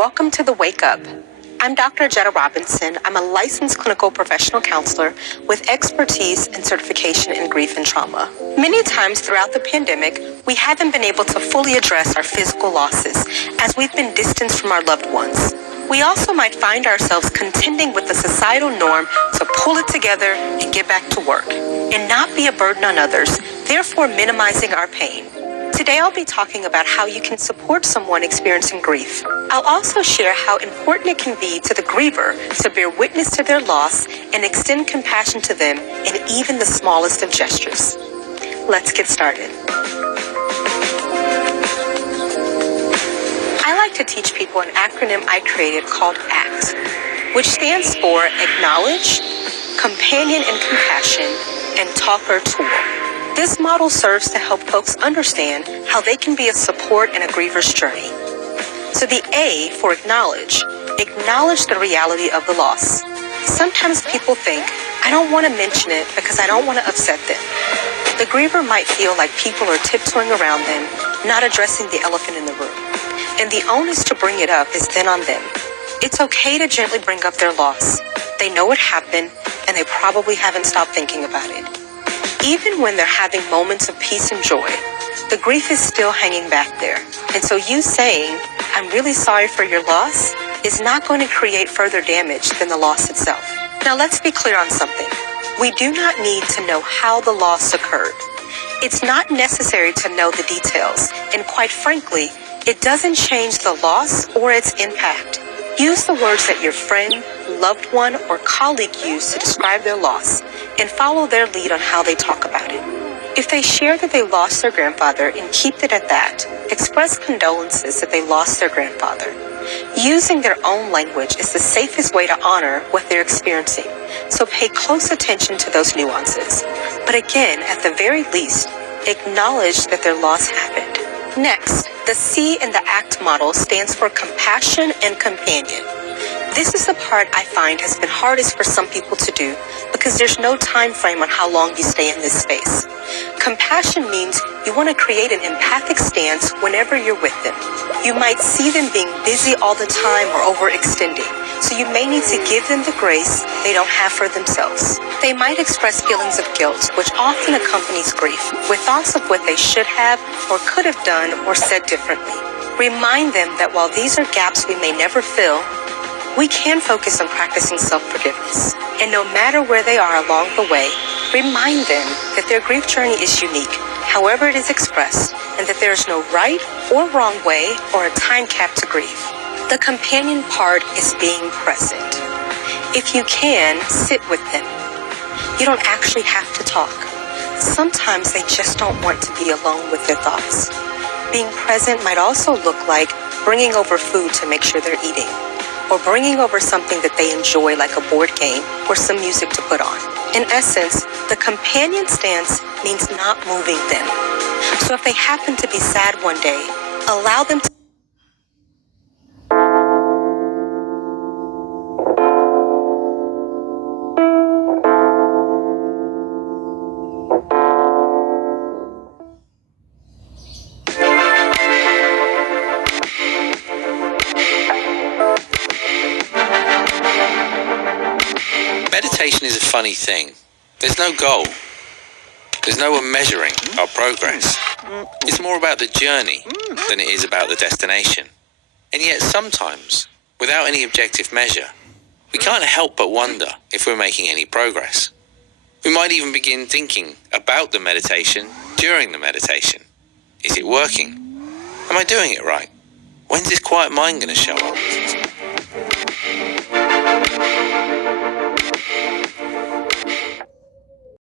welcome to The Wake Up. I'm Dr. Jetta Robinson. I'm a licensed clinical professional counselor with expertise and certification in grief and trauma. Many times throughout the pandemic, we haven't been able to fully address our physical losses as we've been distanced from our loved ones. We also might find ourselves contending with the societal norm to pull it together and get back to work and not be a burden on others, therefore minimizing our pain. Today I'll be talking about how you can support someone experiencing grief. I'll also share how important it can be to the griever to bear witness to their loss and extend compassion to them in even the smallest of gestures. Let's get started. I like to teach people an acronym I created called ACT, which stands for Acknowledge, Companion and Compassion, and Talker Tool. This model serves to help folks understand how they can be a support in a griever's journey. So the A for acknowledge the reality of the loss. Sometimes people think, I don't want to mention it because I don't want to upset them. The griever might feel like people are tiptoeing around them, not addressing the elephant in the room. And the onus to bring it up is then on them. It's okay to gently bring up their loss. They know it happened, and they probably haven't stopped thinking about it. Even when they're having moments of peace and joy, the grief is still hanging back there. And so you saying, I'm really sorry for your loss, is not going to create further damage than the loss itself. Now let's be clear on something. We do not need to know how the loss occurred. It's not necessary to know the details, and quite frankly, it doesn't change the loss or its impact. Use the words that your friend, loved one, or colleague use to describe their loss, and follow their lead on how they talk about it. If they share that they lost their grandfather and keep it at that, express condolences that they lost their grandfather. Using their own language is the safest way to honor what they're experiencing, so pay close attention to those nuances. But again, at the very least, acknowledge that their loss happened. Next, the C in the ACT model stands for compassion and companion. This is the part I find has been hardest for some people to do because there's no time frame on how long you stay in this space. Compassion means you want to create an empathic stance whenever you're with them. You might see them being busy all the time or overextending, so you may need to give them the grace they don't have for themselves. They might express feelings of guilt, which often accompanies grief, with thoughts of what they should have or could have done or said differently. Remind them that while these are gaps we may never fill, we can focus on practicing self-forgiveness. And no matter where they are along the way, remind them that their grief journey is unique, however it is expressed, and that there is no right or wrong way or a time cap to grief. The companion part is being present. If you can, sit with them. You don't actually have to talk. Sometimes they just don't want to be alone with their thoughts. Being present might also look like bringing over food to make sure they're eating, or bringing over something that they enjoy like a board game or some music to put on. In essence, the companion stance means not moving them. So if they happen to be sad one day, allow them to Meditation is a funny thing. There's no goal. There's no one measuring our progress. It's more about the journey than it is about the destination. And yet sometimes, without any objective measure, we can't help but wonder if we're making any progress. We might even begin thinking about the meditation during the meditation. Is it working? Am I doing it right? When's this quiet mind going to show up?